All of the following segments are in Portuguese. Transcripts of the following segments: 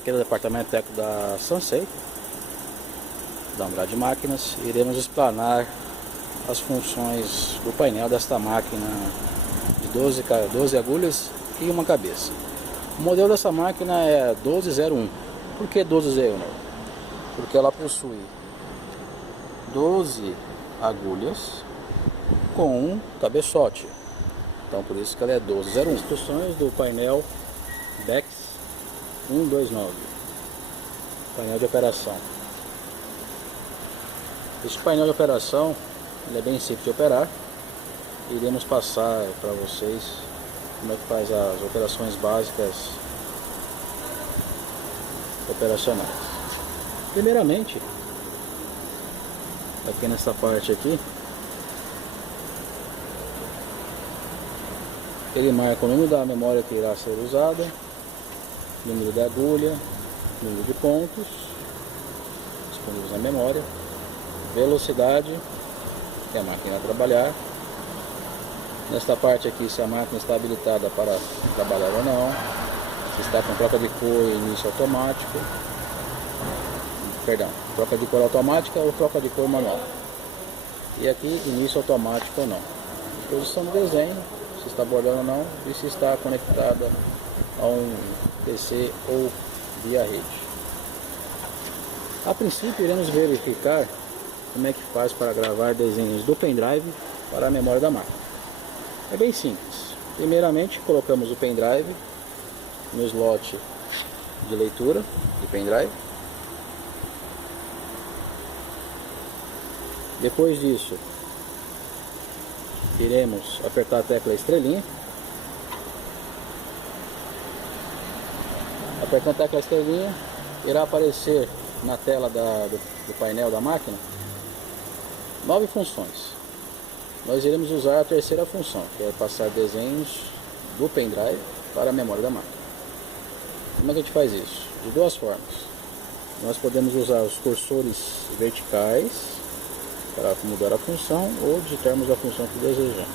Aqui no departamento técnico da Sansei, da Andrade Máquinas, iremos explanar as funções do painel desta máquina de 12 agulhas e uma cabeça. O modelo dessa máquina é 1201. Por que 1201? Porque ela possui 12 agulhas com um cabeçote. Então por isso que ela é 1201. Instruções do painel DEX 129. Painel de operação. Este painel de operação ele é bem simples de operar. Iremos passar para vocês como é que faz as operações básicas operacionais. Primeiramente, aqui nessa parte aqui, ele marca o número da memória que irá ser usada, número da agulha, número de pontos disponíveis na memória, velocidade que a máquina vai trabalhar. Nesta parte aqui, se a máquina está habilitada para trabalhar ou não, se está com troca de cor e início automático, troca de cor automática ou troca de cor manual. E aqui, início automático ou não. Posição do desenho, se está bordando ou não, e se está conectada a um PC ou via rede. A princípio, iremos verificar como é que faz para gravar desenhos do pendrive para a memória da máquina. É bem simples. Primeiramente, colocamos o pendrive no slot de leitura do pendrive. Depois disso, iremos apertar a tecla estrelinha. Apertando a tecla estrelinha, irá aparecer na tela do painel da máquina 9 funções. Nós iremos usar a terceira função, que é passar desenhos do pendrive para a memória da máquina. Como é que a gente faz isso? De duas formas. Nós podemos usar os cursores verticais para mudar a função ou digitarmos a função que desejamos.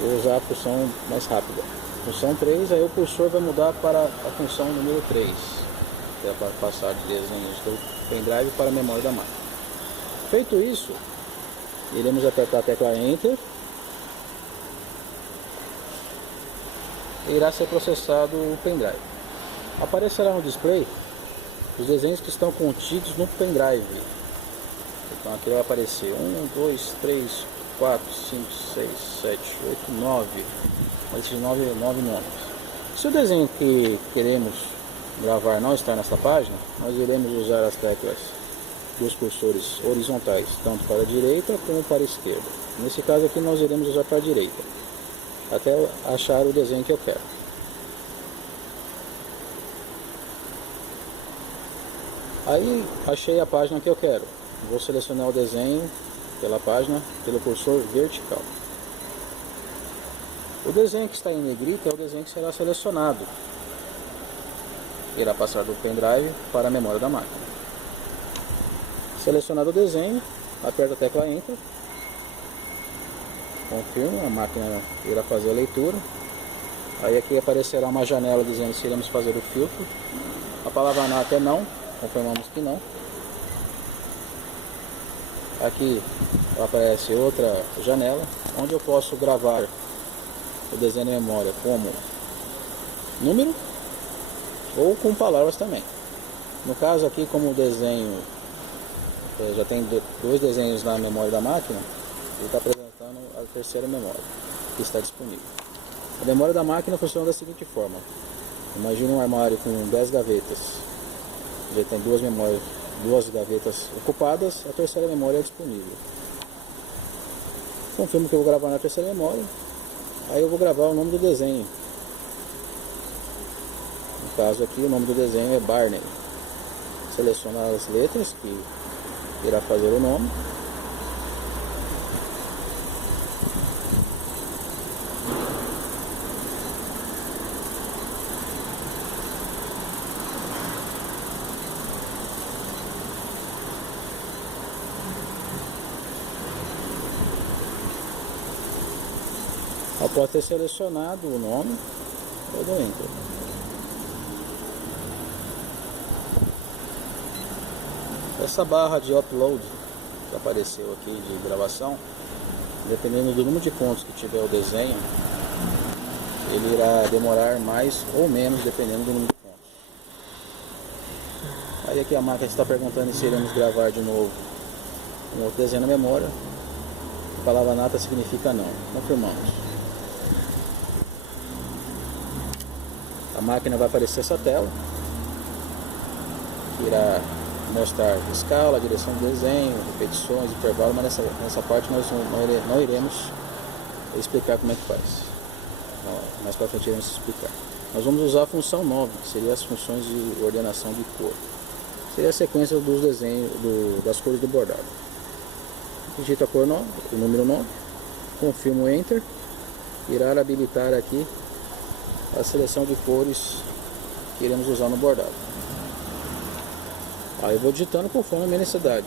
Vou usar a função mais rápida. Função 3, aí o cursor vai mudar para a função número 3, que é para passar de desenhos do pendrive para a memória da máquina. Feito isso, iremos apertar a tecla Enter e irá ser processado o pendrive. Aparecerá no display os desenhos que estão contidos no pendrive. Então aqui vai aparecer 1, 2, 3, 4, 5, 6, 7, 8, 9. Esses 9 nomes. Se o desenho que queremos gravar não está nesta página, nós iremos usar as teclas dos cursores horizontais, tanto para a direita como para a esquerda. Nesse caso aqui nós iremos usar para a direita, até achar o desenho que eu quero. Aí achei a página que eu quero. Vou selecionar o desenho pela página, pelo cursor vertical. O desenho que está em negrito é o desenho que será selecionado. Irá passar do pendrive para a memória da máquina. Selecionado o desenho, aperta a tecla Enter. Confirmo, a máquina irá fazer a leitura. Aí aqui aparecerá uma janela dizendo se iremos fazer o filtro. A palavra NAT é não, confirmamos que não. Aqui aparece outra janela, onde eu posso gravar o desenho de memória como número ou com palavras também. No caso aqui, como o desenho já tem 2 desenhos na memória da máquina, ele está apresentando a terceira memória que está disponível. A memória da máquina funciona da seguinte forma: imagine um armário com 10 gavetas, já tem 2 gavetas ocupadas, a terceira memória é disponível. Confirmo que eu vou gravar na terceira memória. Aí eu vou gravar o nome do desenho. No caso aqui o nome do desenho é Barney. Selecionar as letras que irá fazer o nome. Após ter selecionado o nome, eu dou Enter. Essa barra de upload que apareceu aqui de gravação, dependendo do número de pontos que tiver o desenho, ele irá demorar mais ou menos dependendo do número de pontos. Aí aqui a máquina está perguntando se iremos gravar de novo um outro desenho na memória. A palavra nata significa não. Confirmamos. A máquina vai aparecer essa tela, que irá mostrar escala, direção do desenho, repetições, intervalo, mas nessa parte nós não iremos explicar como é que faz. Mais para frente iremos explicar. Nós vamos usar a função 9, que seria as funções de ordenação de cor. Seria a sequência dos desenhos, das cores do bordado. Digita a cor 9, o número 9, confirmo o Enter, irá habilitar aqui a seleção de cores que iremos usar no bordado. Aí eu vou digitando conforme a minha necessidade,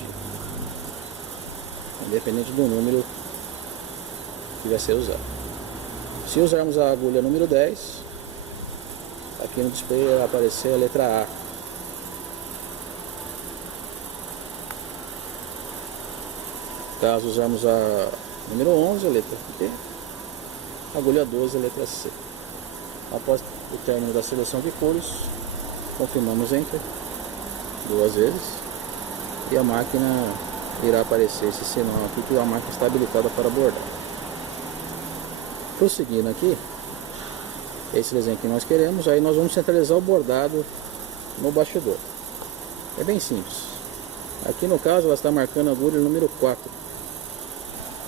independente do número que vai ser usado. Se usarmos a agulha número 10, aqui no display vai aparecer a letra A. Caso usarmos a número 11, a letra B, a agulha 12, a letra C. Após o término da seleção de cores, confirmamos Enter 2 vezes e a máquina irá aparecer esse sinal aqui que a máquina está habilitada para bordar. Prosseguindo aqui, esse desenho que nós queremos, aí nós vamos centralizar o bordado no bastidor. É bem simples. Aqui no caso ela está marcando a agulha número 4.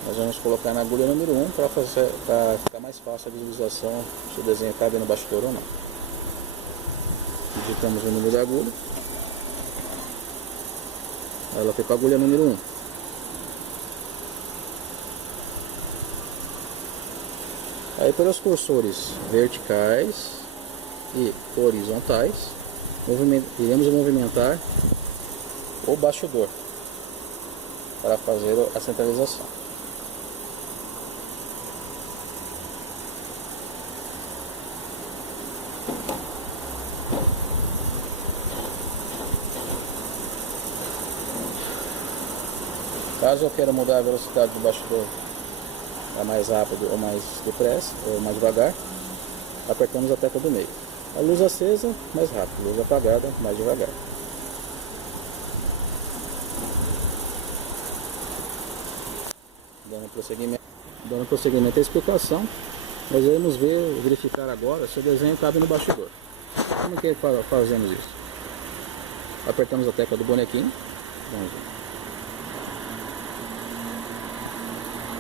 Nós vamos colocar na agulha número 1 para ficar mais fácil a visualização se o desenho cabe no bastidor ou não. Digitamos o número da agulha. Ela foi para a agulha número 1. Aí pelos cursores verticais e horizontais, iremos movimentar o bastidor para fazer a centralização. Caso eu queira mudar a velocidade do bastidor a mais rápido ou mais depressa, ou mais devagar, apertamos a tecla do meio. A luz acesa, mais rápido, luz apagada, mais devagar. Dando prosseguimento à explicação, nós iremos verificar agora se o desenho cabe no bastidor. Como que fazemos isso? Apertamos a tecla do bonequinho. Vamos ver.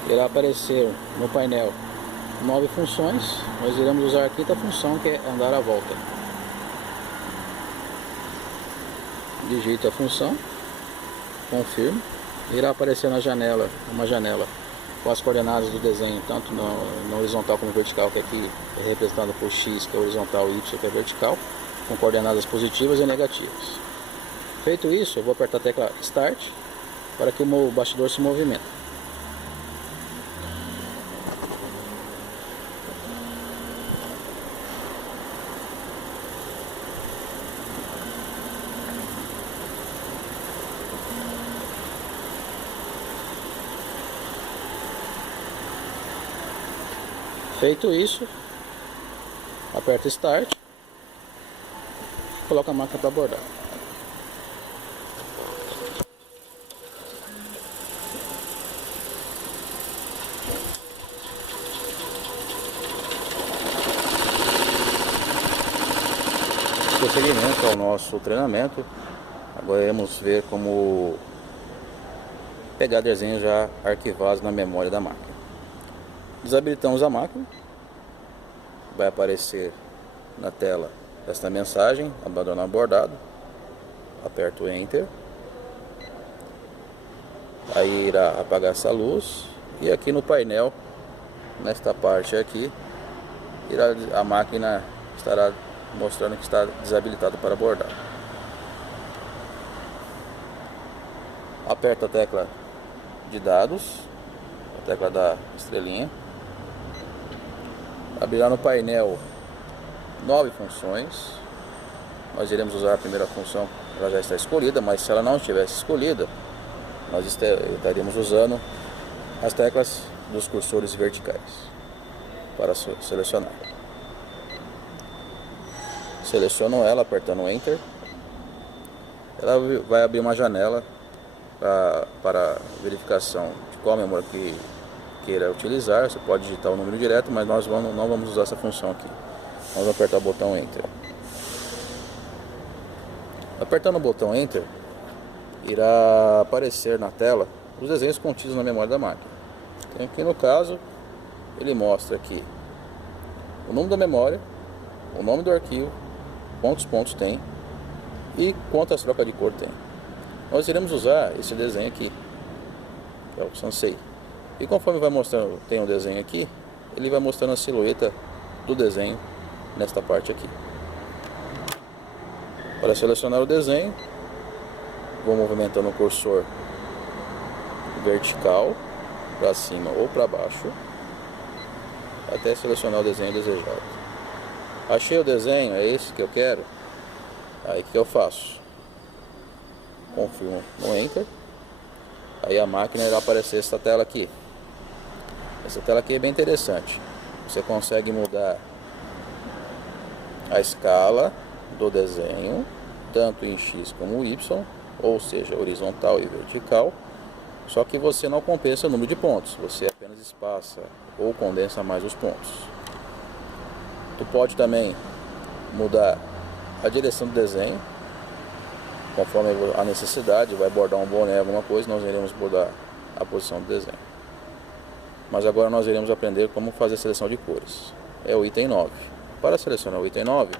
Irá aparecer no painel 9 funções. Nós iremos usar a quinta função, que é andar à volta. Digite a função, confirmo. Irá aparecer na janela, uma janela com as coordenadas do desenho, tanto no horizontal como no vertical, que aqui é representado por X, que é horizontal, e Y, que é vertical, com coordenadas positivas e negativas. Feito isso, eu vou apertar a tecla Start para que o meu bastidor se movimente. Feito isso, aperta Start e coloca a máquina para bordar. Prosseguimento ao nosso treinamento, agora iremos ver como pegar desenhos já arquivados na memória da máquina. Desabilitamos a máquina, vai aparecer na tela esta mensagem: abandonar o bordado. Aperto Enter, aí irá apagar essa luz e aqui no painel, nesta parte aqui, a máquina estará mostrando que está desabilitado para bordar. Aperto a tecla de dados, a tecla da estrelinha. Abrirá no painel 9 funções. Nós iremos usar a primeira função, ela já está escolhida, mas se ela não estivesse escolhida, nós estaríamos usando as teclas dos cursores verticais para selecionar. Seleciono ela apertando Enter. Ela vai abrir uma janela para verificação de qual memória que queira utilizar. Você pode digitar o número direto, mas nós não vamos usar essa função aqui. Vamos apertar o botão Enter. Apertando o botão Enter, irá aparecer na tela os desenhos contidos na memória da máquina. Então, aqui no caso, ele mostra aqui o número da memória, o nome do arquivo, quantos pontos tem e quantas trocas de cor tem. Nós iremos usar esse desenho aqui, que é o Sansei. E conforme vai mostrando, tem um desenho aqui, ele vai mostrando a silhueta do desenho nesta parte aqui. Para selecionar o desenho, vou movimentando o cursor vertical para cima ou para baixo até selecionar o desenho desejado. Achei o desenho, é esse que eu quero. Aí o que eu faço? Confirmo no Enter. Aí a máquina irá aparecer essa tela aqui. Essa tela aqui é bem interessante. Você consegue mudar a escala do desenho, tanto em X como Y, ou seja, horizontal e vertical. Só que você não compensa o número de pontos, você apenas espaça ou condensa mais os pontos. Tu pode também mudar a direção do desenho, conforme a necessidade. Vai bordar um boné, alguma coisa, nós iremos bordar a posição do desenho. Mas agora nós iremos aprender como fazer a seleção de cores. É o item 9. Para selecionar o item 9,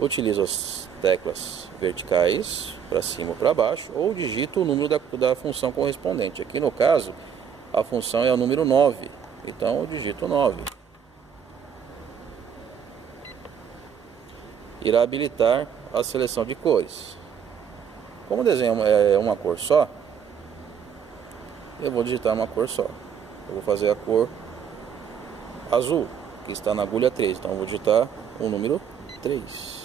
utilizo as teclas verticais para cima ou para baixo, ou digito o número da função correspondente. Aqui no caso, a função é o número 9, então eu digito 9. Irá habilitar a seleção de cores. Como o desenho é uma cor só, eu vou digitar uma cor só. Eu vou fazer a cor azul, que está na agulha 3, então eu vou digitar o número 3.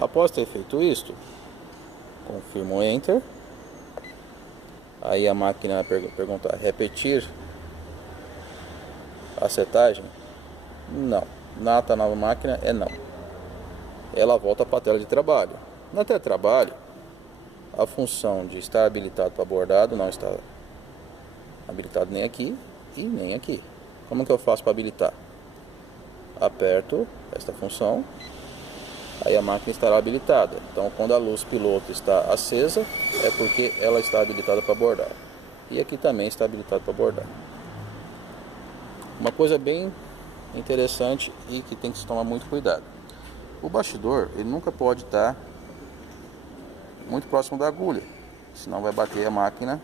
Após ter feito isto, confirmo Enter. Aí a máquina vai perguntar: repetir a setagem? Não. Na nova máquina é não. Ela volta para a tela de trabalho. Na tela de trabalho, a função de estar habilitado para bordado não está habilitado nem aqui e nem aqui. Como que eu faço para habilitar? Aperto esta função. Aí a máquina estará habilitada. Então, quando a luz piloto está acesa, é porque ela está habilitada para bordar. E aqui também está habilitado para bordar. Uma coisa bem interessante e que tem que se tomar muito cuidado: o bastidor, ele nunca pode estar muito próximo da agulha, senão vai bater a máquina.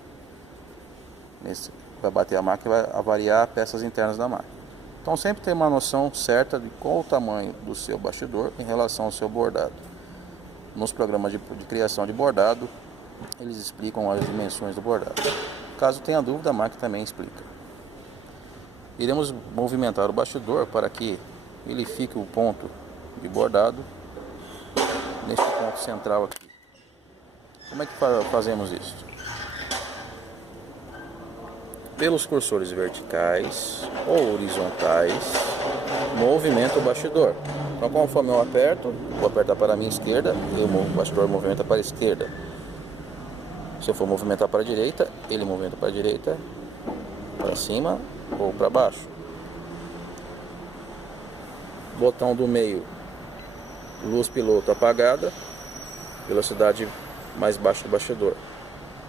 Vai bater a máquina e vai avariar peças internas da máquina. Então sempre tem uma noção certa de qual o tamanho do seu bastidor em relação ao seu bordado. Nos programas de criação de bordado, eles explicam as dimensões do bordado. Caso tenha dúvida, a máquina também explica. Iremos movimentar o bastidor para que ele fique o ponto de bordado neste ponto central aqui. Como é que fazemos isso? Pelos cursores verticais ou horizontais, movimento o bastidor. Então, conforme eu aperto, vou apertar para a minha esquerda, o bastidor movimenta para a esquerda. Se eu for movimentar para a direita, ele movimenta para a direita, para cima ou para baixo. Botão do meio, luz piloto apagada, velocidade mais baixa do bastidor.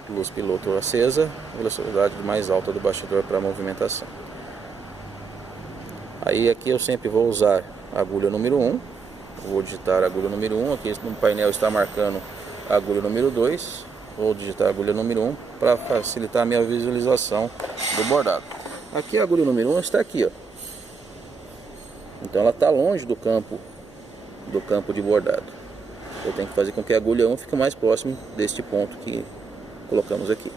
Luz piloto acesa, velocidade mais alta do bastidor para movimentação. Aí aqui eu sempre vou usar a agulha número 1. Vou digitar a agulha número 1. Aqui no painel está marcando a agulha número 2. Vou digitar a agulha número 1 para facilitar a minha visualização do bordado. Aqui a agulha número 1 está aqui, ó. Então ela está longe do campo de bordado. Eu tenho que fazer com que a agulha 1 fique mais próximo deste ponto que colocamos aqui.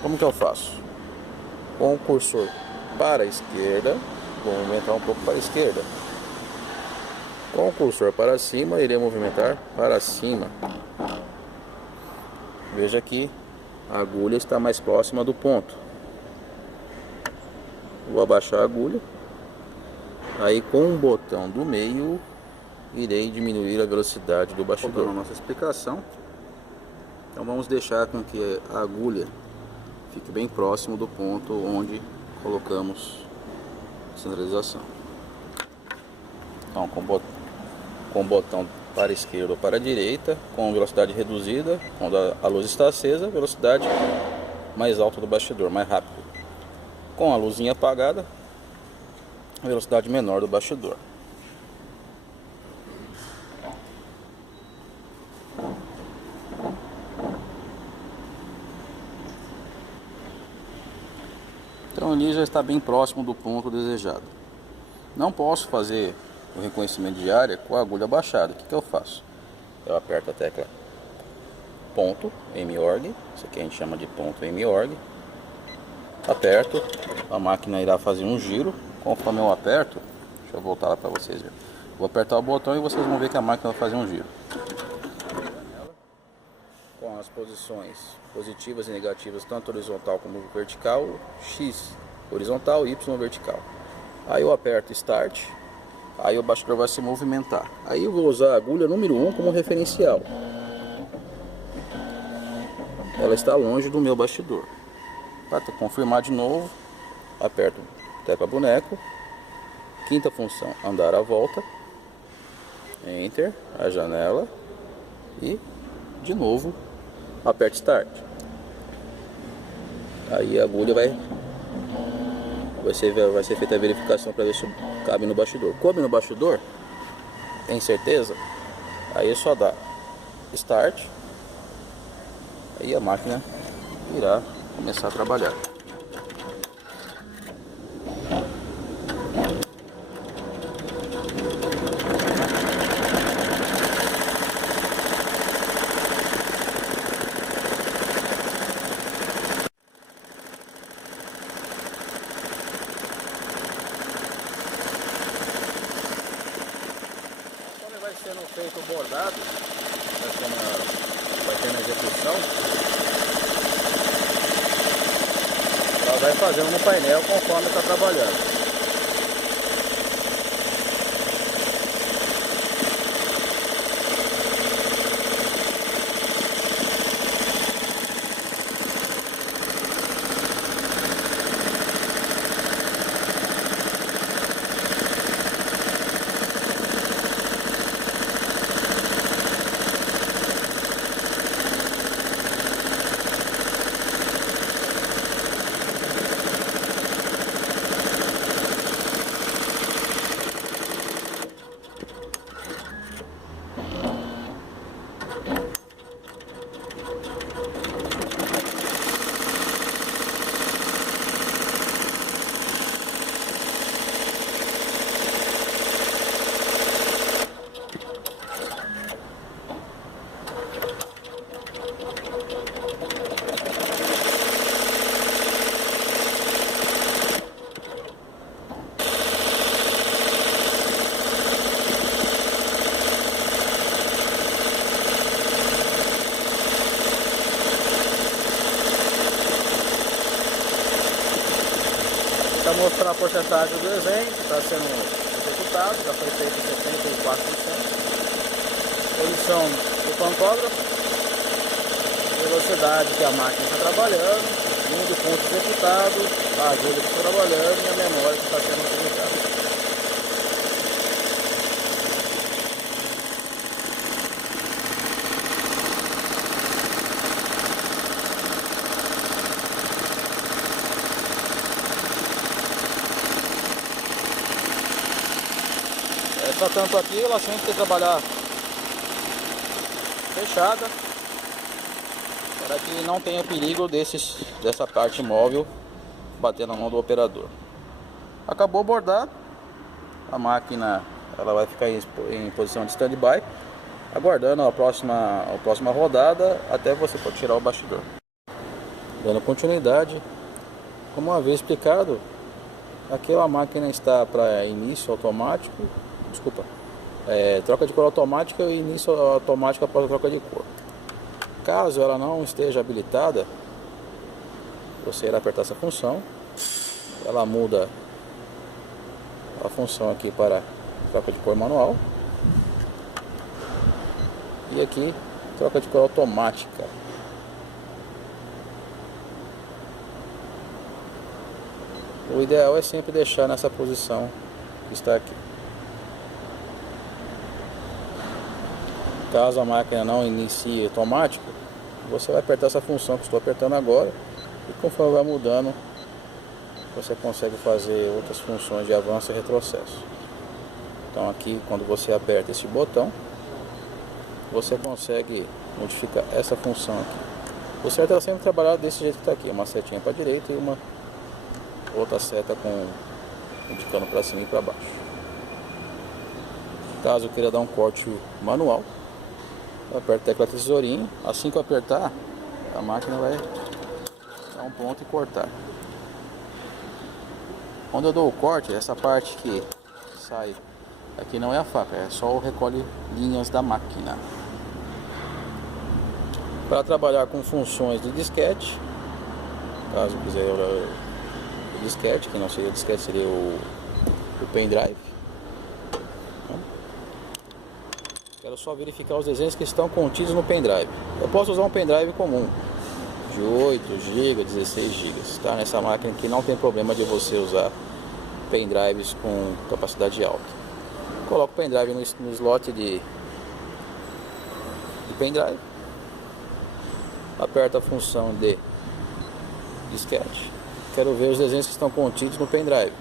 Como que eu faço? Com o cursor para a esquerda, vou movimentar um pouco para a esquerda. Com o cursor para cima, irei movimentar para cima. Veja que a agulha está mais próxima do ponto. Vou abaixar a agulha. Aí com o botão do meio, irei diminuir a velocidade do bastidor. A nossa explicação. Então vamos deixar com que a agulha fique bem próximo do ponto onde colocamos a sinalização. Então com o botão para a esquerda ou para a direita, com velocidade reduzida, quando a luz está acesa, velocidade mais alta do bastidor, mais rápido. Com a luzinha apagada, velocidade menor do bastidor. Então ali já está bem próximo do ponto desejado. Não posso fazer o reconhecimento de área com a agulha abaixada. O que eu faço? Eu aperto a tecla ponto MORG, isso aqui a gente chama de ponto MORG. Aperto, a máquina irá fazer um giro. Conforme eu aperto, deixa eu voltar lá para vocês verem. Vou apertar o botão e vocês vão ver que a máquina vai fazer um giro. Com as posições positivas e negativas, tanto horizontal como vertical, X horizontal, Y vertical. Aí eu aperto Start, aí o bastidor vai se movimentar. Aí eu vou usar a agulha número 1 como referencial. Ela está longe do meu bastidor. Para confirmar de novo, aperto tecla boneco. Quinta função, andar à volta. Enter, a janela. E de novo, aperto Start. Aí a agulha vai ser feita a verificação para ver se cabe no bastidor. Cabe no bastidor, tem certeza? Aí é só dar Start. Aí a máquina irá começar a trabalhar. Vai sendo feito o bordado, vai tendo a execução, ela vai fazendo no painel conforme está trabalhando. Para mostrar a porcentagem do desenho que está sendo executado, já foi feito 74%. Posição do pantógrafo, velocidade que a máquina está trabalhando, número de pontos executados, a agulha que está trabalhando e a memória que está sendo utilizada. Essa tampa aqui ela sempre tem que trabalhar fechada para que não tenha perigo dessa parte móvel bater na mão do operador. Acabou o bordado, a máquina ela vai ficar em posição de stand-by, aguardando a próxima rodada até você tirar o bastidor. Dando continuidade, como havia explicado, aquela máquina está para início automático, desculpa, troca de cor automática e início automático após a troca de cor. Caso ela não esteja habilitada, você irá apertar essa função, ela muda a função aqui para troca de cor manual, e aqui troca de cor automática. O ideal é sempre deixar nessa posição que está aqui. Caso a máquina não inicie automático, você vai apertar essa função que estou apertando agora, e conforme vai mudando, você consegue fazer outras funções de avanço e retrocesso. Então aqui, quando você aperta esse botão, você consegue modificar essa função aqui. O certo é sempre trabalhar desse jeito que está aqui, uma setinha para a direita e uma outra seta indicando para cima e para baixo. Caso eu queira dar um corte manual, eu aperto a tecla tesourinha. Assim que eu apertar, a máquina vai dar um ponto e cortar. Quando eu dou o corte, essa parte que sai aqui não é a faca, é só o recolhe linhas da máquina. Para trabalhar com funções de disquete, caso quiser o disquete, que não seria o disquete, seria o pendrive. Quero só verificar os desenhos que estão contidos no pendrive. Eu posso usar um pendrive comum de 8 GB, 16 GB, tá? Nessa máquina aqui não tem problema de você usar pendrives com capacidade alta. Coloco o pendrive no slot de pendrive, aperto a função de disquete. Quero ver os desenhos que estão contidos no pendrive.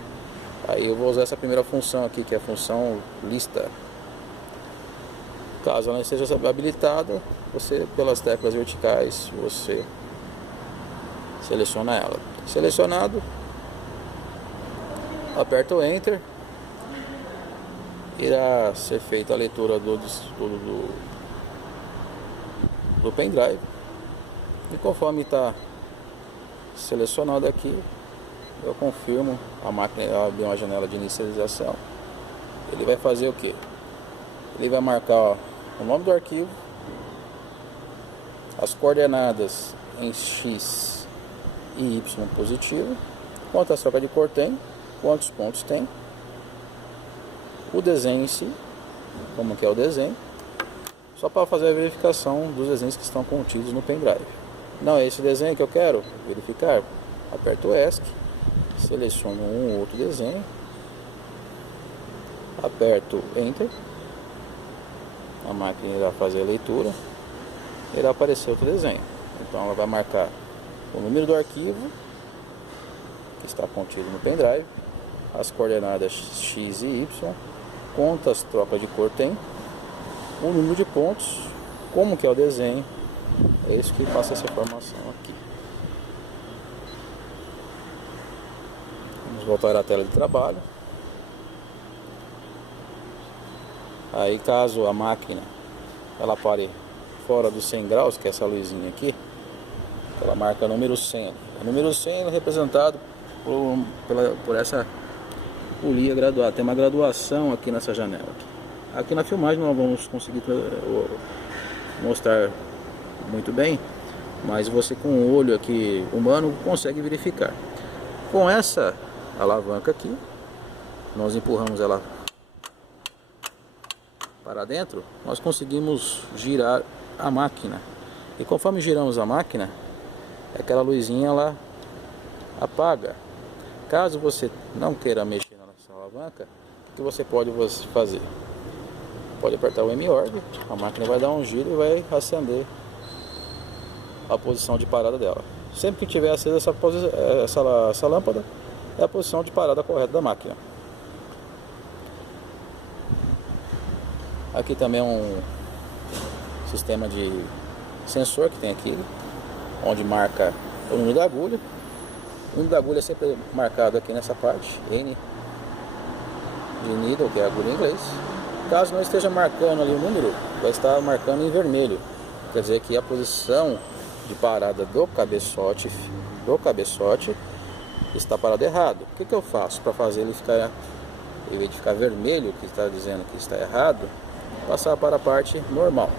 Aí eu vou usar essa primeira função aqui, que é a função lista. Caso ela não esteja habilitada, você, pelas teclas verticais, você seleciona ela. Selecionado, aperta o Enter. Irá ser feita a leitura do pendrive. E conforme está selecionado aqui, eu confirmo, a máquina abre uma janela de inicialização. Ele vai fazer o que? Ele vai marcar o nome do arquivo, as coordenadas em X e Y positivo, quantas trocas de cor tem, quantos pontos tem, o desenho em si, como que é o desenho, só para fazer a verificação dos desenhos que estão contidos no pendrive. Não é esse desenho que eu quero verificar, aperto o ESC, seleciono um ou outro desenho, aperto Enter, a máquina irá fazer a leitura, irá aparecer outro desenho. Então ela vai marcar o número do arquivo que está contido no pendrive, as coordenadas X e Y, quantas trocas de cor tem, o número de pontos, como que é o desenho. É isso que passa essa informação aqui. Vamos voltar à tela de trabalho. Aí, caso a máquina ela pare fora dos 100 graus, que é essa luzinha aqui, ela marca número 100. O número 100 é representado por essa polia graduada. Tem uma graduação aqui nessa janela. Aqui na filmagem não vamos conseguir mostrar muito bem, mas você com o olho aqui humano consegue verificar. Com essa alavanca aqui, nós empurramos ela para dentro, nós conseguimos girar a máquina. E conforme giramos a máquina, aquela luzinha ela apaga. Caso você não queira mexer nessa alavanca, o que você pode fazer? Pode apertar o M-Org, a máquina vai dar um giro e vai acender a posição de parada dela. Sempre que tiver acesa essa lâmpada, é a posição de parada correta da máquina. Aqui também é um sistema de sensor que tem aqui, onde marca o número da agulha. O número da agulha é sempre marcado aqui nessa parte, N de needle, que é a agulha em inglês. Caso não esteja marcando ali o número, vai estar marcando em vermelho. Quer dizer que a posição de parada do cabeçote está parado errado. O que eu faço para fazer ele ficar, em vez de ficar vermelho, que está dizendo que está errado, passar para a parte normal?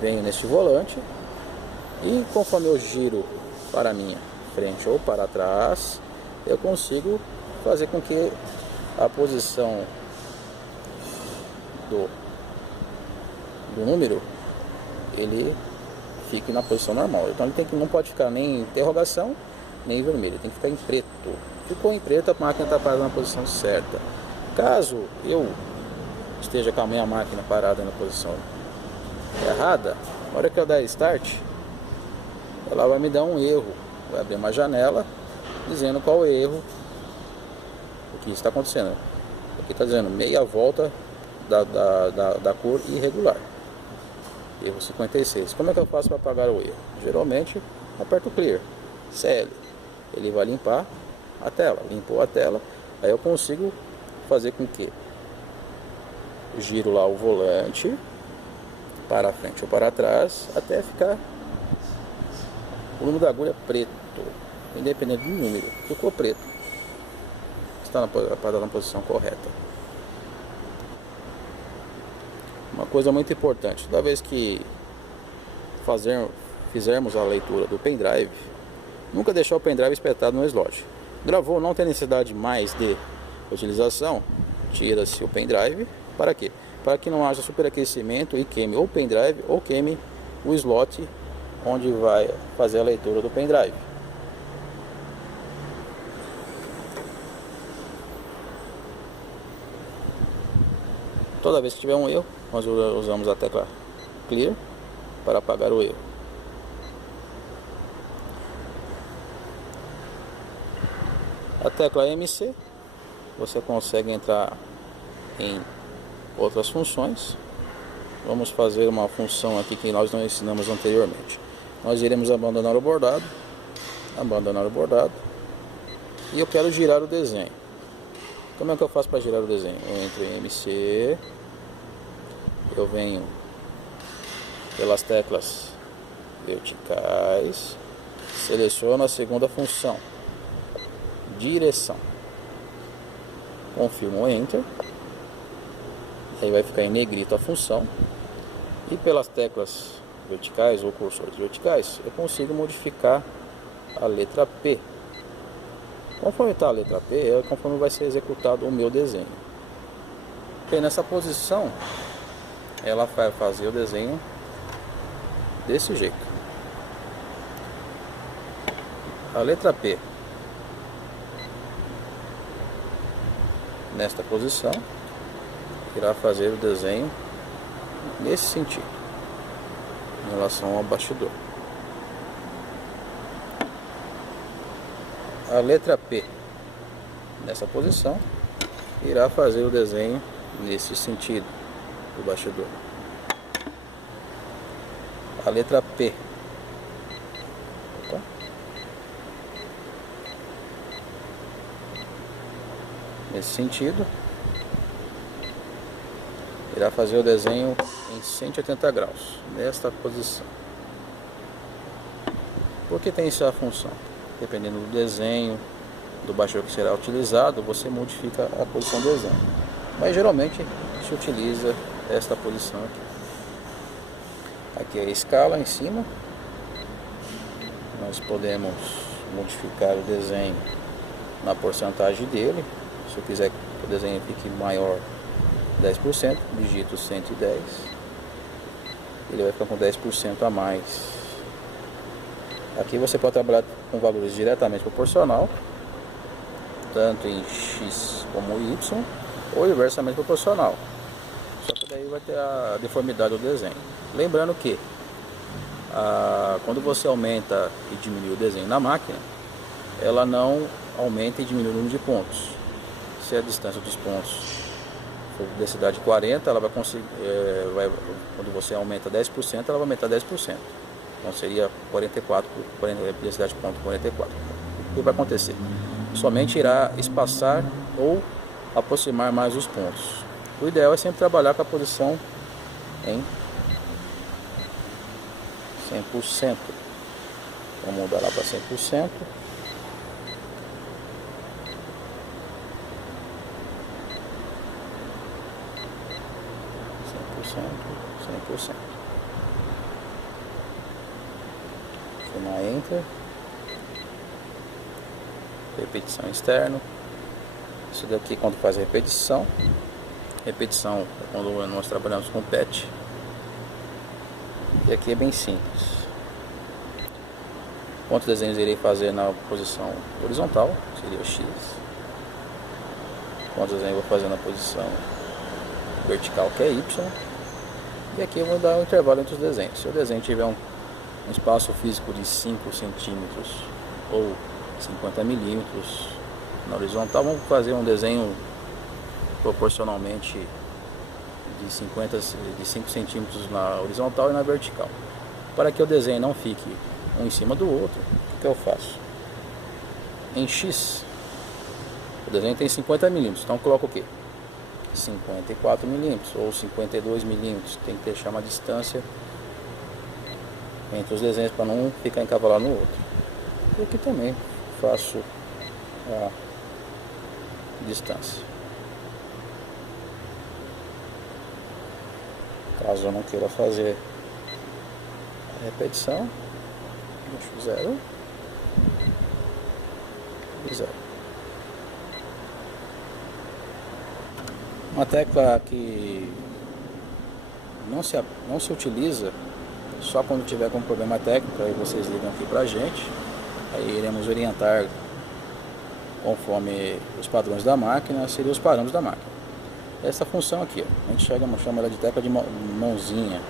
Venho neste volante e conforme eu giro para a minha frente ou para trás, eu consigo fazer com que a posição do número ele fique na posição normal. Então ele não pode ficar nem em interrogação nem em vermelho, ele tem que ficar em preto. Ficou em preto, a máquina está parada na posição certa. Caso eu esteja com a minha máquina parada na posição errada, na hora que eu der start, ela vai me dar um erro, vai abrir uma janela dizendo qual é o erro, o que está acontecendo. Aqui está dizendo meia volta da cor irregular, erro 56. Como é que eu faço para apagar o erro? Geralmente aperto Clear, CL, ele vai limpar a tela. Limpou a tela, aí eu consigo fazer com que giro lá o volante para frente ou para trás até ficar o número da agulha preto, independente do número. Ficou preto, está na posição correta. Uma coisa muito importante: toda vez que fizermos a leitura do pendrive, nunca deixar o pendrive espetado no slot. Gravou, não tem necessidade mais de utilização, tira-se o pendrive. Para quê? Para que não haja superaquecimento e queime ou o pendrive ou queime o slot onde vai fazer a leitura do pendrive. Toda vez que tiver um erro, nós usamos a tecla Clear para apagar o erro. A tecla MC, você consegue entrar em outras funções. Vamos fazer uma função aqui que nós não ensinamos anteriormente. Nós iremos abandonar o bordado, e eu quero girar o desenho. Como é que eu faço para girar o desenho? Eu entro em MC, eu venho pelas teclas verticais, seleciono a segunda função, direção, confirmo o Enter, aí vai ficar em negrito a função, e pelas teclas verticais ou cursores verticais eu consigo modificar a letra P. Conforme está a letra P, é conforme vai ser executado o meu desenho. E nessa posição ela vai fazer o desenho desse jeito. A letra P nesta posição irá fazer o desenho nesse sentido em relação ao bastidor. A letra P nessa posição irá fazer o desenho nesse sentido do bastidor. A letra P, opa, nesse sentido irá fazer o desenho em 180 graus nesta posição. Por que tem essa função? Dependendo do desenho, do bastidor que será utilizado, você modifica a posição do desenho. Mas geralmente se utiliza esta posição aqui. Aqui é a escala em cima. Nós podemos modificar o desenho na porcentagem dele. Se eu quiser que o desenho fique maior 10%, digito 110. Ele vai ficar com 10% a mais. Aqui você pode trabalhar com valores diretamente proporcional, tanto em X como Y, ou inversamente proporcional. Só que daí vai ter a deformidade do desenho. Lembrando que quando você aumenta e diminui o desenho na máquina, ela não aumenta e diminui o número de pontos. Se a distância dos pontos for densidade 40, ela vai conseguir, quando você aumenta 10%, ela vai aumentar 10%. Então seria 44, densidade de ponto 44. O que vai acontecer? Somente irá espaçar ou aproximar mais os pontos. O ideal é sempre trabalhar com a posição em 100%. Vamos mudar lá para 100%. 100%. Filmar Enter. Repetição externo. Isso daqui quando faz repetição. Repetição é quando nós trabalhamos com PET. E aqui é bem simples. Quantos desenhos irei fazer na posição horizontal? Seria o X. Quantos desenhos eu vou fazer na posição vertical, que é Y. E aqui eu vou dar um intervalo entre os desenhos. Se o desenho tiver um espaço físico de 5 centímetros ou 50 milímetros na horizontal, vamos fazer um desenho proporcionalmente de 5 centímetros na horizontal e na vertical. Para que o desenho não fique um em cima do outro, o que eu faço? Em X, o desenho tem 50 milímetros, então eu coloco o quê? 54 milímetros ou 52 milímetros. Tem que deixar uma distância entre os desenhos para não ficar encavalado no outro. E aqui também faço a distância. Caso eu não queira fazer a repetição, deixo 0 e 0. Uma tecla que não se utiliza só quando tiver com problema técnico, aí vocês ligam aqui pra gente, aí iremos orientar conforme os padrões da máquina, seriam os parâmetros da máquina. Essa função aqui, ó, a gente chama ela de tecla de mãozinha,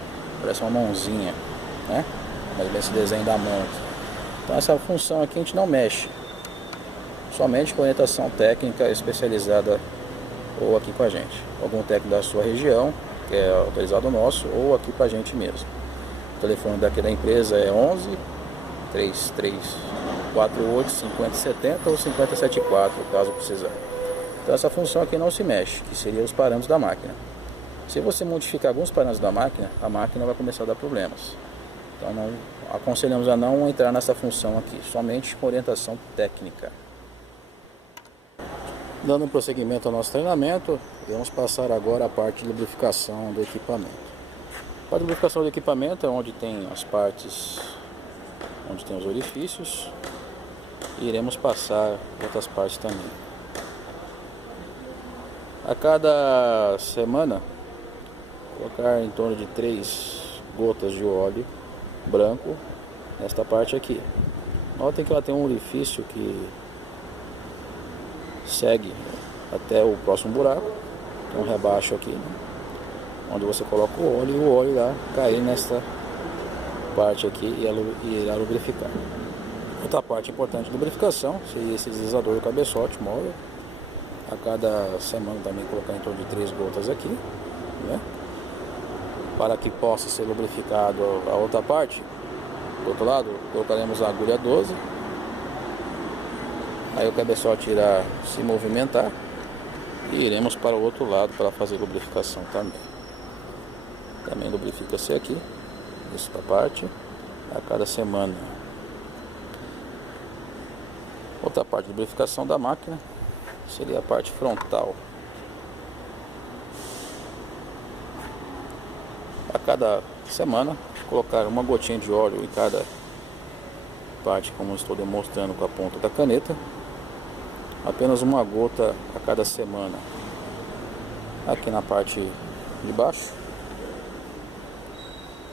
parece uma mãozinha, né? Mas esse desenho da mão aqui. Então essa função aqui a gente não mexe, somente com orientação técnica especializada ou aqui com a gente, algum técnico da sua região, que é autorizado nosso, ou aqui com a gente mesmo. O telefone daqui da empresa é 11 3348 5070 ou 5074, caso precisar. Então essa função aqui não se mexe, que seria os parâmetros da máquina. Se você modificar alguns parâmetros da máquina, a máquina vai começar a dar problemas. Então aconselhamos a não entrar nessa função aqui, somente com orientação técnica. Dando um prosseguimento ao nosso treinamento, vamos passar agora a parte de lubrificação do equipamento. A parte de lubrificação do equipamento é onde tem as partes, onde tem os orifícios, e iremos passar outras partes também. A cada semana, colocar em torno de 3 gotas de óleo branco nesta parte aqui. Notem que ela tem um orifício que segue até o próximo buraco, tem um rebaixo aqui, né, onde você coloca o óleo e o óleo lá cair nesta parte aqui e irá lubrificar. Outra parte importante de lubrificação seria esse deslizador do cabeçote móvel. A cada semana também colocar em torno de 3 gotas aqui, né, para que possa ser lubrificado a outra parte. Do outro lado colocaremos a agulha 12. Aí o cabeçote irá se movimentar e iremos para o outro lado para fazer lubrificação também. Também lubrifica-se aqui, esta parte, a cada semana. Outra parte de lubrificação da máquina seria a parte frontal. A cada semana colocar uma gotinha de óleo em cada parte, como estou demonstrando com a ponta da caneta. Apenas uma gota a cada semana aqui na parte de baixo,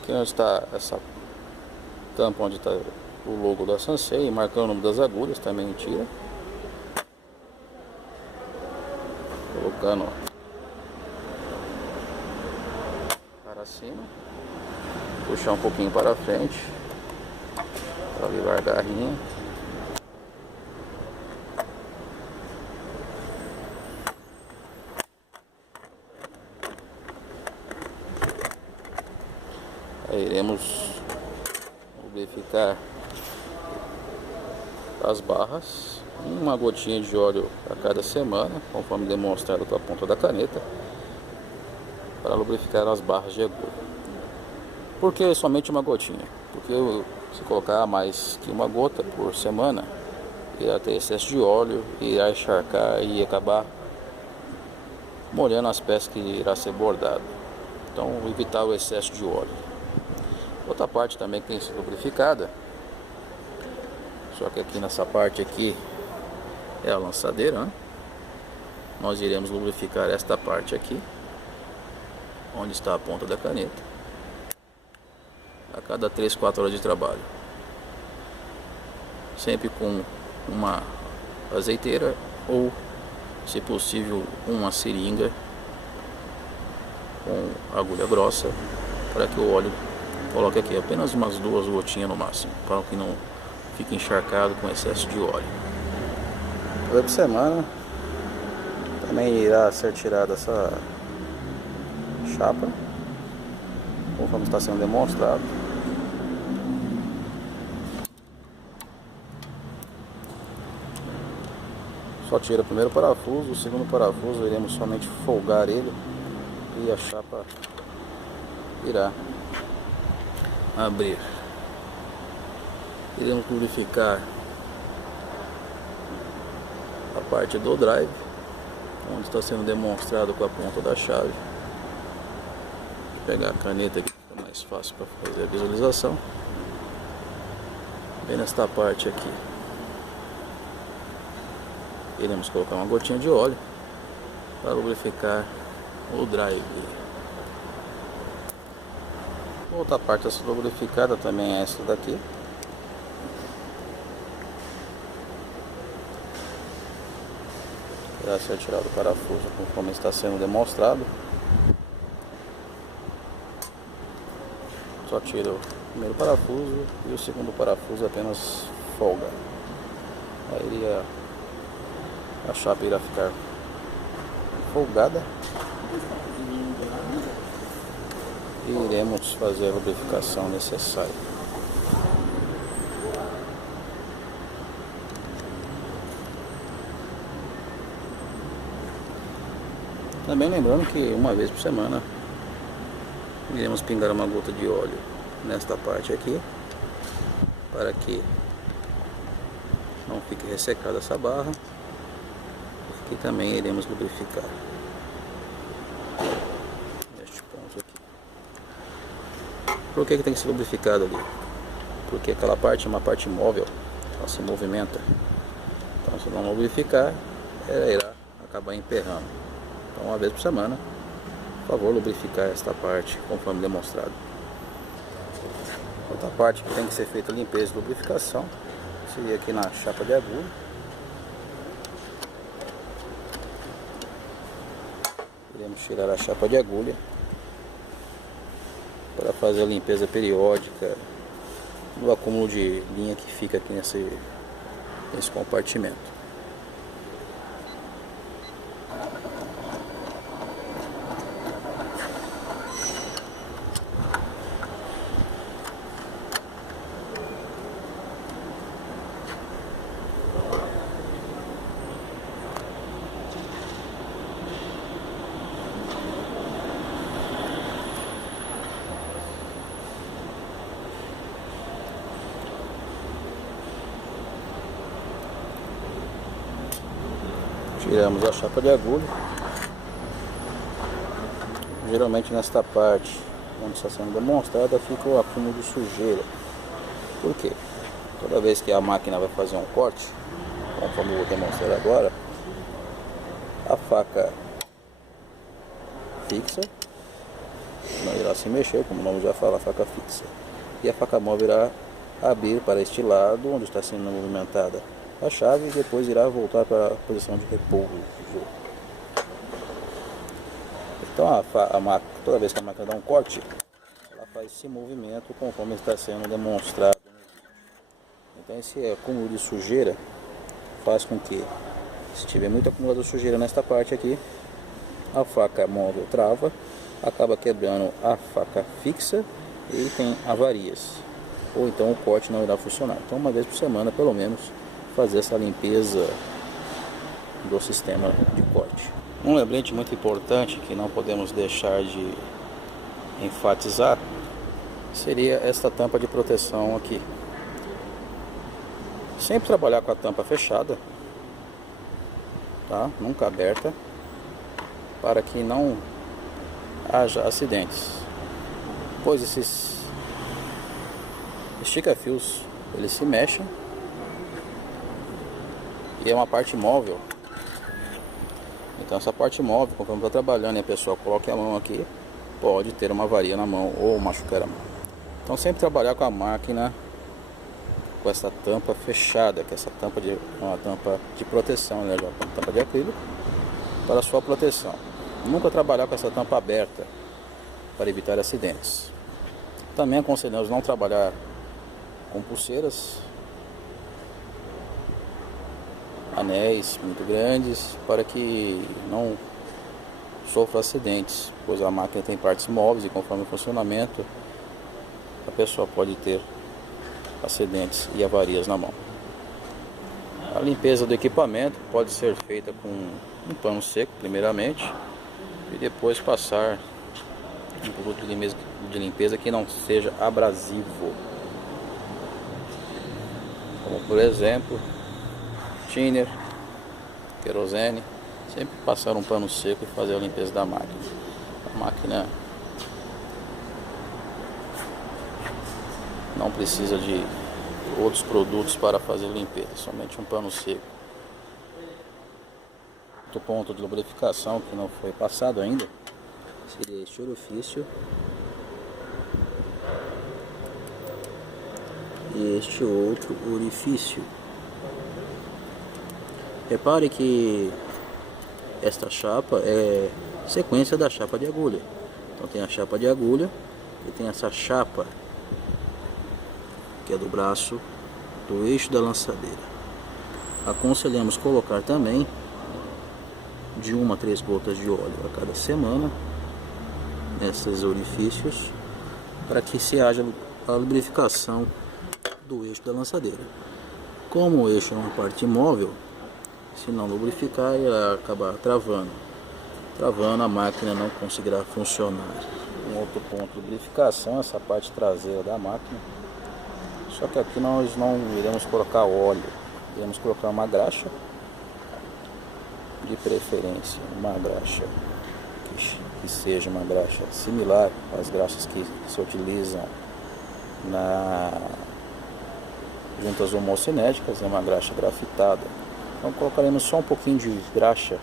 aqui onde está essa tampa, onde está o logo da Sansei, marcando o número das agulhas, também tira, colocando para cima, puxar um pouquinho para frente para livrar a garrinha. Aí iremos lubrificar as barras, uma gotinha de óleo a cada semana, conforme demonstrado com a ponta da caneta, para lubrificar as barras de agulha. Por que somente uma gotinha? Porque se colocar mais que uma gota por semana, irá ter excesso de óleo, irá encharcar e acabar molhando as peças que irá ser bordado. Então evitar o excesso de óleo. Outra parte também que tem que ser lubrificada, só que aqui nessa parte aqui é a lançadeira, né? Nós iremos lubrificar esta parte aqui, onde está a ponta da caneta, a cada 3, 4 horas de trabalho, sempre com uma azeiteira ou, se possível, uma seringa com agulha grossa, para que o óleo coloque aqui apenas umas 2 gotinhas no máximo, para que não fique encharcado com excesso de óleo. Por semana também irá ser tirada essa chapa, conforme está sendo demonstrado. Só tira o primeiro parafuso, o segundo parafuso iremos somente folgar ele e a chapa irá abrir. Iremos lubrificar a parte do drive, onde está sendo demonstrado com a ponta da chave. Vou pegar a caneta aqui, fica mais fácil para fazer a visualização. Bem nesta parte aqui, iremos colocar uma gotinha de óleo para lubrificar o drive. Outra parte a ser lubrificada também é essa daqui. Irá ser tirado o parafuso conforme está sendo demonstrado. Só tira o primeiro parafuso e o segundo parafuso apenas folga. Aí a chapa irá ficar folgada e iremos fazer a lubrificação necessária. Também lembrando que uma vez por semana iremos pingar uma gota de óleo nesta parte aqui, para que não fique ressecada essa barra. Aqui também iremos lubrificar este ponto aqui. Por que tem que ser lubrificado ali? Porque aquela parte é uma parte móvel, ela se movimenta. Então, se não lubrificar, ela irá acabar emperrando. Então, uma vez por semana, por favor, lubrificar esta parte conforme demonstrado. Outra parte que tem que ser feita a limpeza e lubrificação seria aqui na chapa de agulha. Iremos tirar a chapa de agulha para fazer a limpeza periódica do acúmulo de linha que fica aqui nesse compartimento. Tiramos a chapa de agulha. Geralmente nesta parte onde está sendo demonstrada fica o acúmulo de sujeira. Por quê? Toda vez que a máquina vai fazer um corte, conforme eu vou demonstrar agora, a faca fixa não irá se mexer, como o nome já fala, a faca fixa, e a faca móvel irá abrir para este lado onde está sendo movimentada a chave e depois irá voltar para a posição de repouso. Então a máquina, toda vez que a máquina dá um corte, ela faz esse movimento conforme está sendo demonstrado no vídeo. Então esse acúmulo de sujeira faz com que, se tiver muito acumulado de sujeira nesta parte aqui, a faca móvel trava, acaba quebrando a faca fixa e tem avarias, ou então o corte não irá funcionar. Então uma vez por semana pelo menos fazer essa limpeza do sistema de corte. Um lembrete muito importante que não podemos deixar de enfatizar seria esta tampa de proteção aqui. Sempre trabalhar com a tampa fechada, tá? Nunca aberta, para que não haja acidentes, pois esses estica-fios eles se mexem e é uma parte móvel. Então essa parte móvel, conforme está trabalhando e a pessoa coloca a mão aqui, pode ter uma avaria na mão ou machucar a mão. Então sempre trabalhar com a máquina com essa tampa fechada, que essa tampa uma tampa de proteção, né? Uma tampa de acrílico para sua proteção. Nunca trabalhar com essa tampa aberta para evitar acidentes. Também aconselhamos não trabalhar com pulseiras, anéis muito grandes, para que não sofra acidentes, pois a máquina tem partes móveis e conforme o funcionamento a pessoa pode ter acidentes e avarias na mão. A limpeza do equipamento pode ser feita com um pano seco primeiramente e depois passar um produto de limpeza que não seja abrasivo, como por exemplo thinner, querosene. Sempre passar um pano seco e fazer a limpeza da máquina. A máquina não precisa de outros produtos para fazer limpeza, somente um pano seco. Outro ponto de lubrificação que não foi passado ainda seria este orifício e este outro orifício. Repare que esta chapa é sequência da chapa de agulha. Então tem a chapa de agulha e tem essa chapa que é do braço do eixo da lançadeira. Aconselhamos colocar também de 1 a 3 gotas de óleo a cada semana nesses orifícios, para que se haja a lubrificação do eixo da lançadeira. Como o eixo é uma parte móvel, se não lubrificar, ela acabar travando, a máquina não conseguirá funcionar. Um outro ponto de lubrificação, essa parte traseira da máquina. Só que aqui nós não iremos colocar óleo, iremos colocar uma graxa, de preferência uma graxa que seja uma graxa similar às graxas que se utilizam na juntas homocinéticas, é uma graxa grafitada. Então colocaremos só um pouquinho de graxa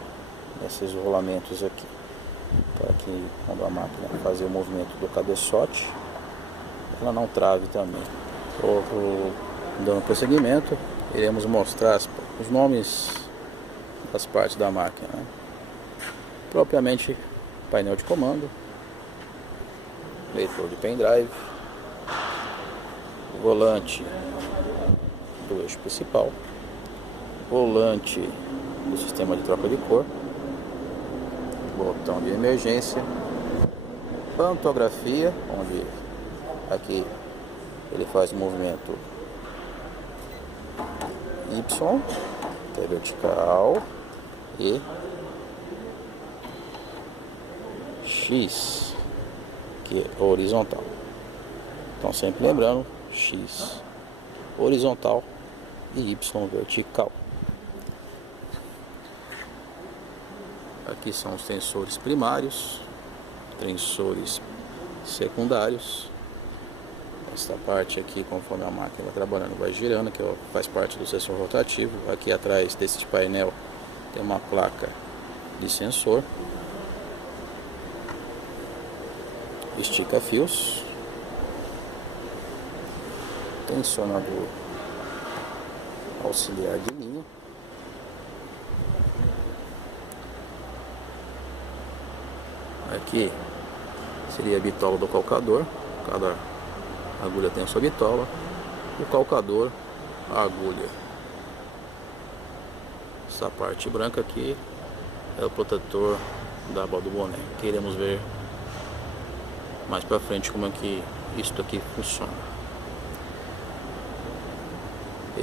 nesses rolamentos aqui, para que quando a máquina fazer o movimento do cabeçote, ela não trave também. Dando prosseguimento, iremos mostrar os nomes das partes da máquina, né? Propriamente painel de comando, leitor de pendrive, volante do eixo principal, volante do sistema de troca de cor, botão de emergência, pantografia, onde aqui ele faz o movimento Y, que é vertical, e X, que é horizontal. Então sempre lembrando, X horizontal e Y vertical. Aqui são os tensores primários, tensores secundários. Esta parte aqui, conforme a máquina vai trabalhando, vai girando, que faz parte do sensor rotativo. Aqui atrás desse painel tem uma placa de sensor, estica-fios, tensionador auxiliar de linha, aqui seria a bitola do calcador, cada agulha tem a sua bitola, o calcador, a agulha. Essa parte branca aqui é o protetor da aba do boné, que iremos ver mais pra frente como é que isto aqui funciona.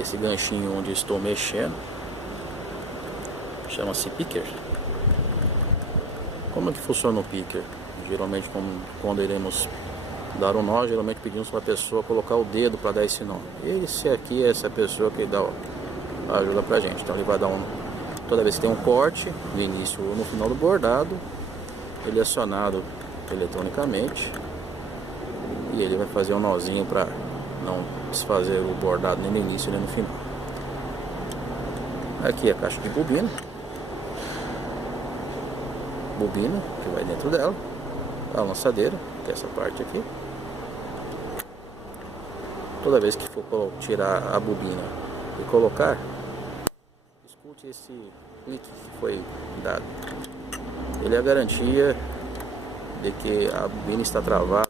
Esse ganchinho onde estou mexendo chama-se picker. Como é que funciona o picker? Geralmente quando iremos dar um nó, geralmente pedimos para a pessoa colocar o dedo para dar esse nó. Esse aqui é essa pessoa que dá a ajuda pra gente. Então ele vai dar toda vez que tem um corte, no início ou no final do bordado, ele é acionado eletronicamente, e ele vai fazer um nozinho para não desfazer o bordado nem no início nem no final. Aqui a caixa de bobina que vai dentro dela, a lançadeira, que é essa parte aqui. Toda vez que for tirar a bobina e colocar, escute esse clique que foi dado. Ele é a garantia de que a bobina está travada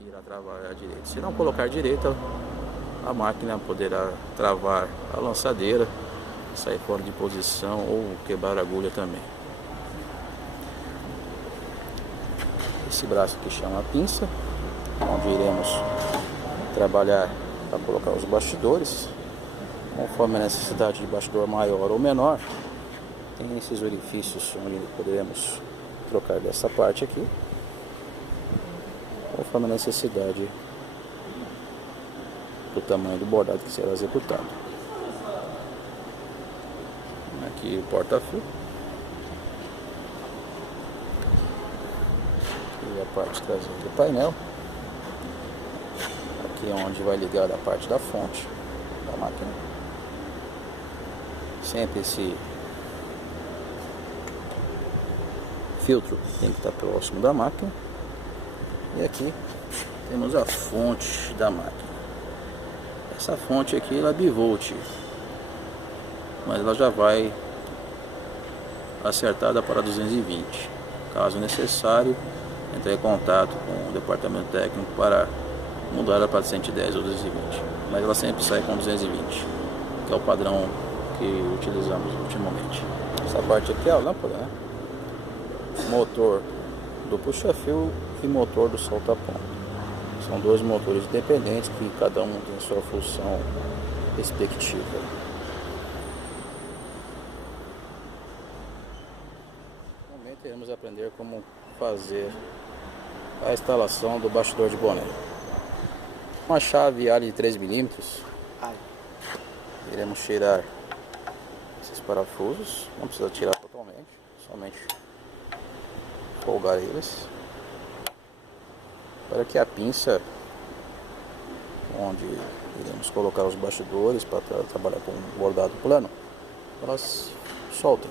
e irá travar a direita. Se não colocar direita, a máquina poderá travar a lançadeira, sair fora de posição ou quebrar a agulha também. Esse braço aqui chama pinça, onde iremos trabalhar para colocar os bastidores. Conforme a necessidade de bastidor maior ou menor, tem esses orifícios onde poderemos trocar dessa parte aqui, conforme a necessidade do tamanho do bordado que será executado. Aqui o porta-fio e a parte traseira do painel. Aqui é onde vai ligar a parte da fonte da máquina. Sempre esse filtro tem que estar próximo da máquina. E aqui temos a fonte da máquina. Essa fonte aqui ela é bivolt, mas ela já vai acertada para 220. Caso necessário, entre em contato com o departamento técnico para mudar ela para 110 ou 220, mas ela sempre sai com 220, que é o padrão que utilizamos ultimamente. Essa parte aqui é a lâmpada, né? Motor do puxa-fio e motor do solta-ponto. São dois motores independentes que cada um tem sua função respectiva. No momento iremos aprender como fazer a instalação do bastidor de boné. Uma chave Allen de 3 mm. Iremos tirar esses parafusos. Não precisa tirar totalmente, somente folgar eles, para que a pinça onde iremos colocar os bastidores para trabalhar com um bordado plano, elas soltem.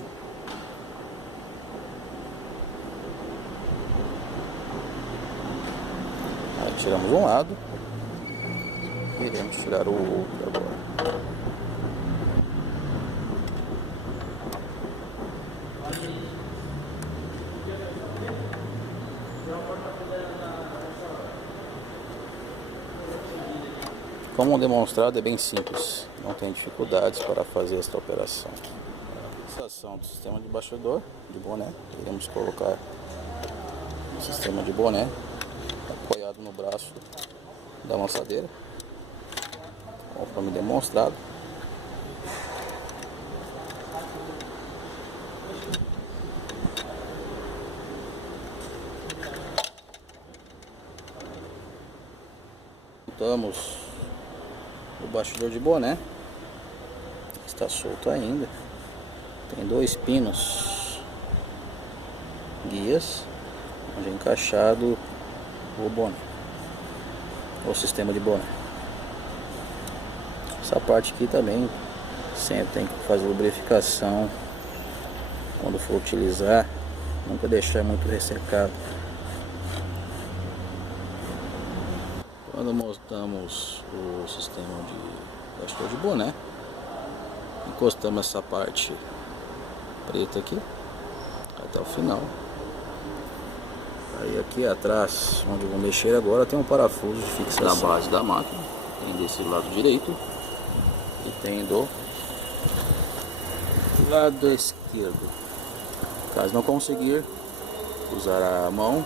Aí tiramos um lado e iremos tirar o outro agora. Como demonstrado, é bem simples, não tem dificuldades para fazer esta operação. Fixação do sistema de bastidor de boné, iremos colocar o sistema de boné apoiado no braço da lançadeira, conforme demonstrado. Montamos o bastidor de boné, está solto ainda. Tem dois pinos guias onde é encaixado o boné, o sistema de boné. Essa parte aqui também sempre tem que fazer lubrificação quando for utilizar, nunca deixar muito ressecado. Quando montamos o sistema de bastidor de boné, encostamos essa parte preta aqui até o final. Aí aqui atrás, onde eu vou mexer agora, tem um parafuso de fixação na base da máquina. Tem desse lado direito e tem do lado esquerdo. Caso não conseguir usar a mão,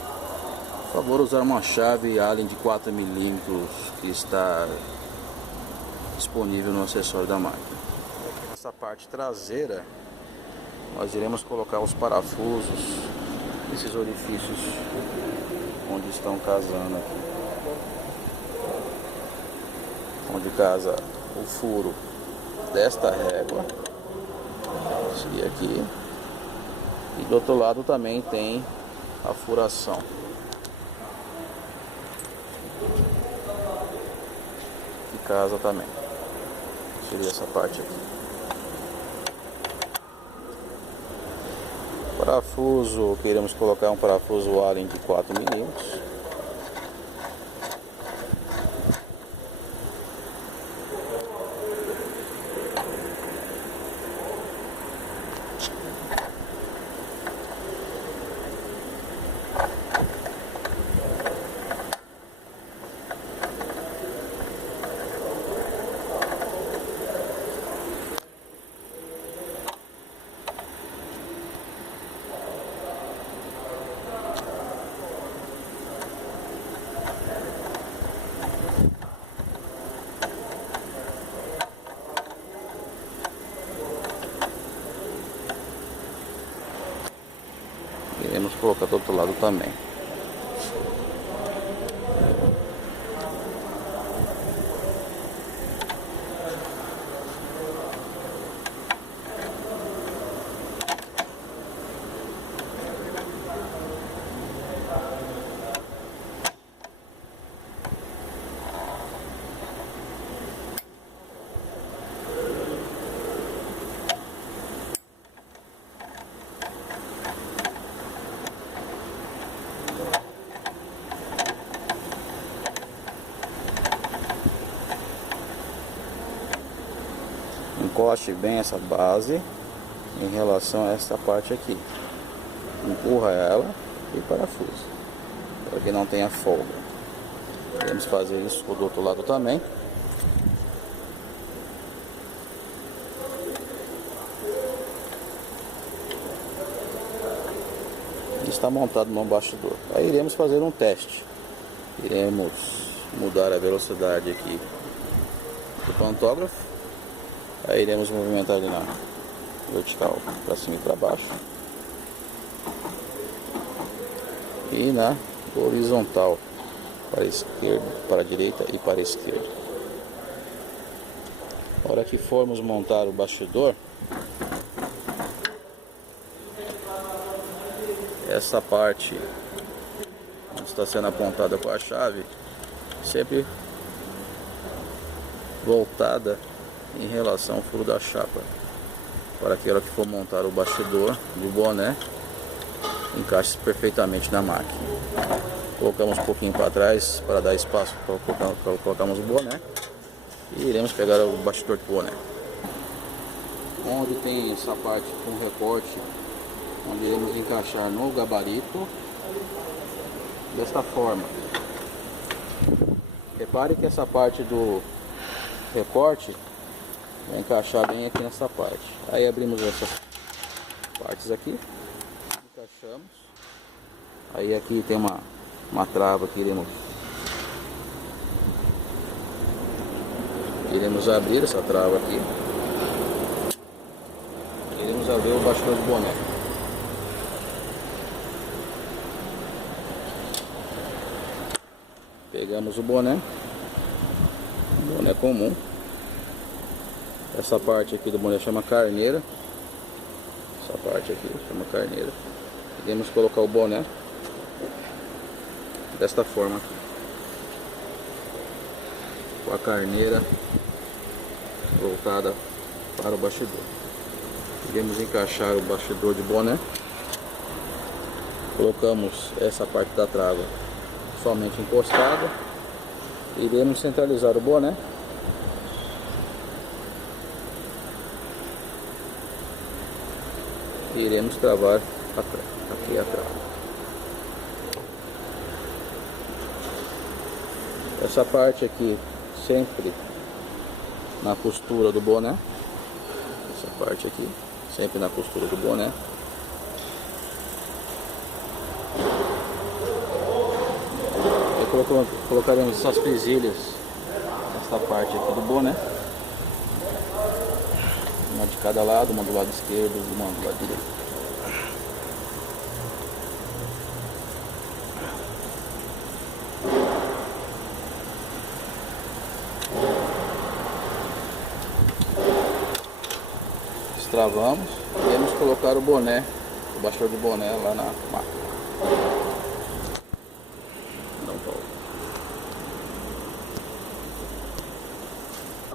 por favor, usar uma chave Allen de 4 mm que está disponível no acessório da máquina. Nessa parte traseira, nós iremos colocar os parafusos, esses orifícios onde estão casando aqui, onde casa o furo desta régua, e aqui, e do outro lado também tem a furação casa também. Seria essa parte aqui. Parafuso, queremos colocar um parafuso Allen de 4 milímetros. Iremos colocar do outro lado também. Encoste bem essa base em relação a essa parte aqui. Empurra ela e parafuso, para que não tenha folga. Vamos fazer isso do outro lado também. Está montado no bastidor. Aí iremos fazer um teste. Iremos mudar a velocidade aqui do pantógrafo. Aí iremos movimentar ele na vertical para cima e para baixo, e na horizontal para a esquerda, para a direita e para a esquerda. Na hora que formos montar o bastidor, essa parte onde está sendo apontada com a chave, sempre voltada em relação ao furo da chapa, para que a hora que for montar o bastidor do boné, encaixe perfeitamente na máquina. Colocamos um pouquinho para trás para dar espaço para colocarmos o boné, e iremos pegar o bastidor do boné. Onde tem essa parte com recorte, onde iremos encaixar no gabarito desta forma. Repare que essa parte do recorte vai encaixar bem aqui nessa parte. Aí abrimos essas partes aqui, encaixamos. Aí aqui tem uma trava que iremos abrir essa trava aqui. Iremos abrir o bastidor do boné. Pegamos o boné comum. Essa parte aqui do boné chama carneira. Essa parte aqui chama carneira. Iremos colocar o boné desta forma aqui, com a carneira voltada para o bastidor. Iremos encaixar o bastidor de boné. Colocamos essa parte da trava somente encostada. Iremos centralizar o boné. E iremos travar aqui a trava. Essa parte aqui sempre na costura do boné. Essa parte aqui sempre na costura do boné. Aí colocaremos essas presilhas nessa parte aqui do boné. Uma de cada lado, uma do lado esquerdo e uma do lado direito. Destravamos e vamos colocar o boné, o bastidor de boné lá na máquina.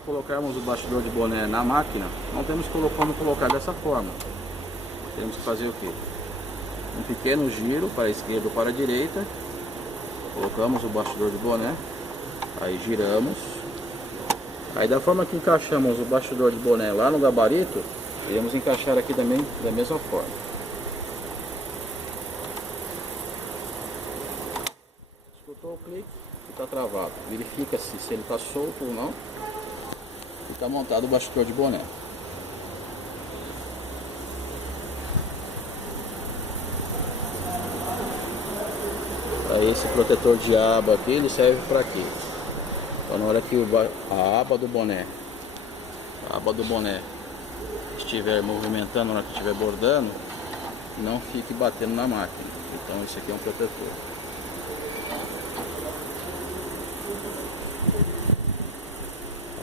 colocarmos o bastidor de boné na máquina, não temos como colocar dessa forma. Temos que fazer o que? Um pequeno giro para a esquerda ou para a direita. Colocamos o bastidor de boné. Aí giramos. Aí da forma que encaixamos o bastidor de boné lá no gabarito, iremos encaixar aqui também da mesma forma. Escutou o clique e está travado. Verifica-se se ele está solto ou não. E está montado o bastidor de boné. Aí esse protetor de aba aqui, ele serve para quê? Então na hora que a aba do boné estiver movimentando, na hora que estiver bordando, não fique batendo na máquina. Então esse aqui é um protetor.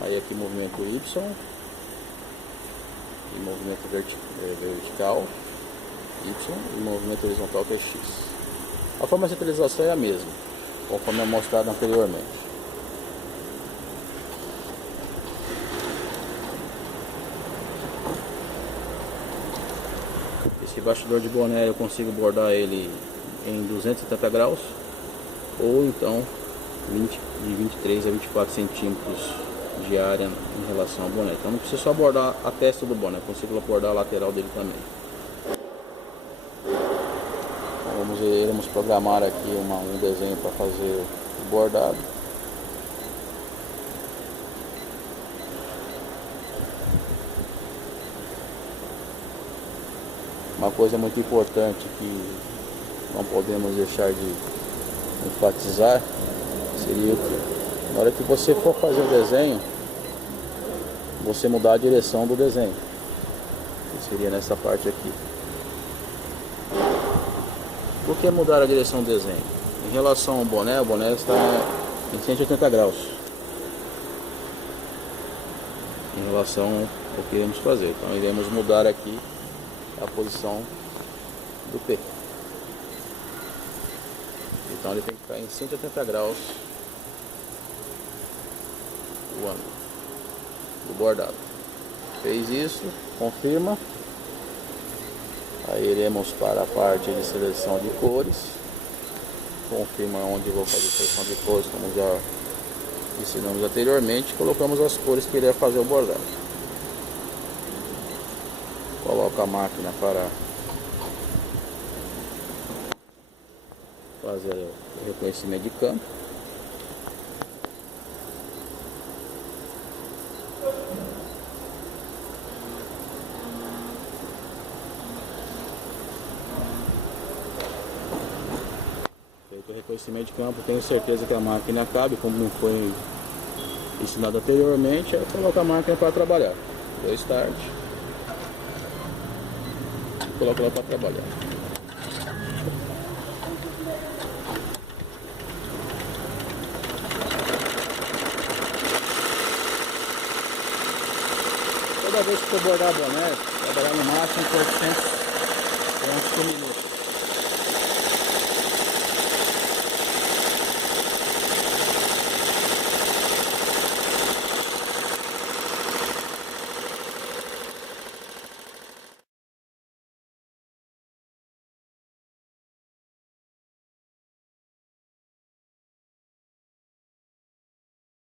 Aí aqui movimento Y e movimento vertical Y e movimento horizontal que é X. A forma de centralização é a mesma, conforme é mostrado anteriormente. Esse bastidor de boné eu consigo bordar ele em 270 graus ou então de 23 a 24 centímetros de área em relação ao boné. Então não precisa só bordar a testa do boné, eu consigo bordar a lateral dele também. Então iremos programar aqui um desenho para fazer o bordado. Uma coisa muito importante que não podemos deixar de enfatizar seria que na hora que você for fazer o desenho, você mudar a direção do desenho, que seria nessa parte aqui. Por que mudar a direção do desenho? Em relação ao boné, o boné está em 180 graus em relação ao que iremos fazer. Então iremos mudar aqui a posição do P. Então ele tem que ficar em 180 graus o ângulo do bordado. Fez isso, confirma. Aí iremos para a parte de seleção de cores. Confirma onde vou fazer a seleção de cores, como já ensinamos anteriormente. Colocamos as cores que irá fazer o bordado. Coloca a máquina para fazer o reconhecimento de campo. Feito o reconhecimento de campo, tenho certeza que a máquina cabe, como não foi ensinado anteriormente. É colocar a máquina para trabalhar. Deu start. Coloca ela para trabalhar. Toda vez que for bordar boné, trabalhar no máximo por 100 por minuto.